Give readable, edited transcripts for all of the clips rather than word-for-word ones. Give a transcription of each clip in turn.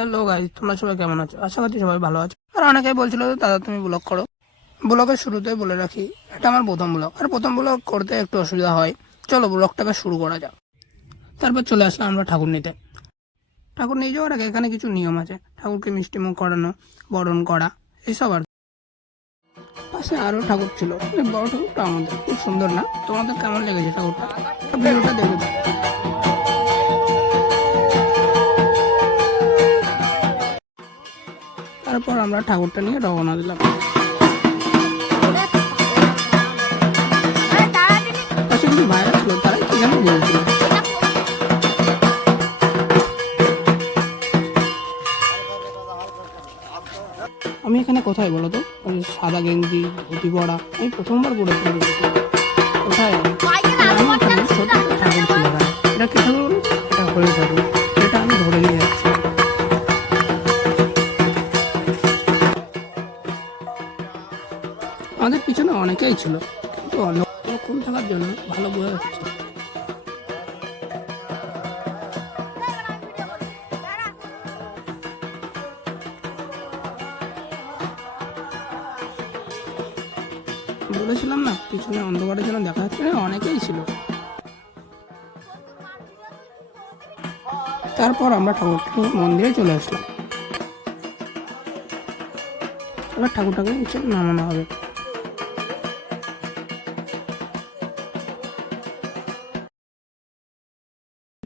Hello guys, তোমরা সবাই কেমন আছো? আশা করছি সবাই ভালো আছো। আর অনেকেই বলছিল দাদা তুমি ব্লগ করো। ব্লগের শুরুতে বলে রাখি, এটা আমার প্রথম ব্লগ, আর প্রথম ব্লগ করতে একটু অসুবিধা হয়। চলো ব্লগটাকে শুরু করা যাক। তারপর চলে আসলাম আমরা ঠাকুর নিতে। ঠাকুর নিয়ে যাওয়ার আগে এখানে কিছু নিয়ম আছে। ঠাকুরকে মিষ্টি মুখ করানো, বরণ করা, এইসব আর পাশে আরও ঠাকুর ছিল। এই বড় ঠাকুরটা আমাদের খুব সুন্দর না? তোমাদের কেমন লেগেছে ঠাকুরটা? ভিডিওটা দেখে দাও। তারপর আমরা ঠাকুরটা নিয়ে রওনা দিলাম। পাশে কিছু ভাইরা ছিল, তারাই কি যেন বলছিল। আমি এখানে কোথায় বলো তো? ওই সাদা গেঞ্জি ধুতি পরা আমি প্রথমবার পড়েছি। কোথায় আমি? আমার এখানে ছোট একটা ঠাকুর ছিল। এটা কি ঠাকুর বলো? এটা হরি ঠাকুর। এটা আমি ধরে নিয়ে যাচ্ছি। আমাদের পিছনে অনেকেই ছিল, কিন্তু অনেকক্ষণ থাকার জন্য ভালো বোঝা যাচ্ছে। বলেছিলাম না পিছনে অন্ধকারের জন্য দেখা যাচ্ছে না, অনেকেই ছিল। তারপর আমরা ঠাকুরটা নিয়ে মন্দিরে চলে আসলাম। এবার ঠাকুরটাকে নিচে নামানো হবে।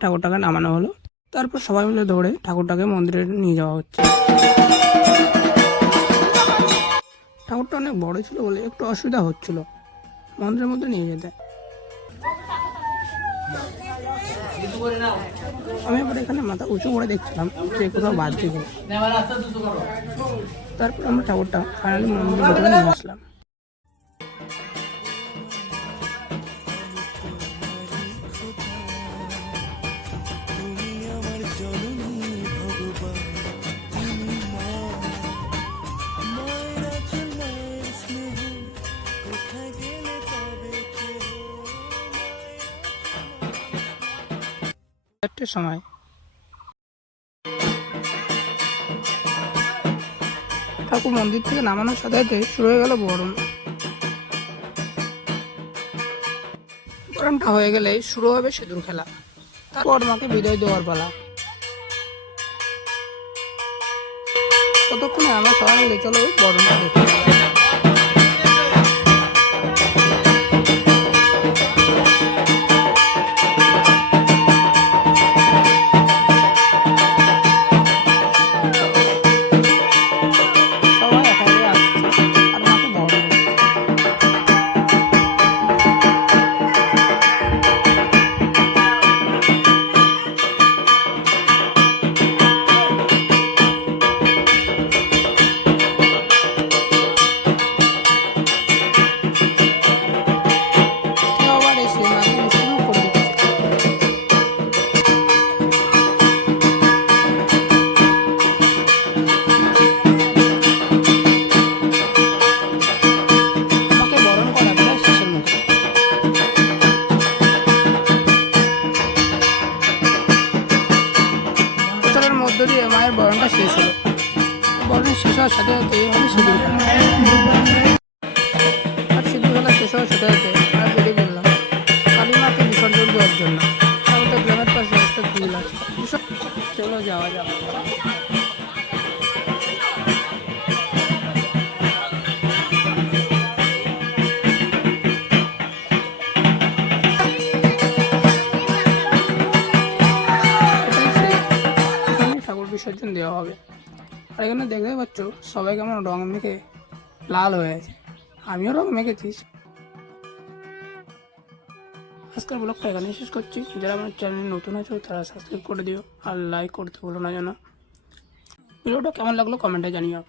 ঠাকুরটাকে নামানো হলো। তারপর সবাই মিলে দৌড়ে ঠাকুরটাকে মন্দিরে নিয়ে যাওয়া হচ্ছে। ঠাকুরটা অনেক বড় ছিল বলে একটু অসুবিধা হচ্ছিল মন্দিরের মধ্যে নিয়ে যেতে। আমি এবার এখানে মাথা উঁচু করে দেখছিলাম যে কোথাও বাজছে কিনা। তারপর আমরা ঠাকুরটা ফাইনালি মন্দিরের ভিতরে নিয়ে আসলাম। চারটের সময় ঠাকুর মন্দির থেকে নামানোর সাথে সাথে শুরু হয়ে গেল বরণ। বরণটা হয়ে গেলে শুরু হবে সিঁদুর খেলা। তারপর মাকে বিদায় দেওয়ার পালা। ততক্ষণে আমরা সবাই মিলে চলো বরণটা দেখি। মধ্য দিয়ে মায়ের বরণটা শেষ হলো। বরণ শেষ হওয়ার সাথে সাথে আমি সিঁদুর খেলা। আর সিঁদুর খেলা শেষ হওয়ার সাথে সাথে আমরা বেরিয়ে পড়লাম কালী মাকে বিসর্জন দেওয়ার জন্য। আমাদের গ্রামের পাশে একটা বিল আছে, চলো যাওয়া যাক। ঠাকুর বিসর্জন দেওয়া হবে। আর এখানে দেখতে পাচ্ছ সবাই কেমন রং মেখে লাল হয়ে আছে। আমিও রং মেখেছি। আজকের ব্লগটা এখানে শেষ করছি। যারা আমার চ্যানেলে নতুন আছো তারা সাবস্ক্রাইব করে দিও আর লাইক করতে ভুলো না যেন। ভিডিওটা কেমন লাগলো কমেন্টে জানিও।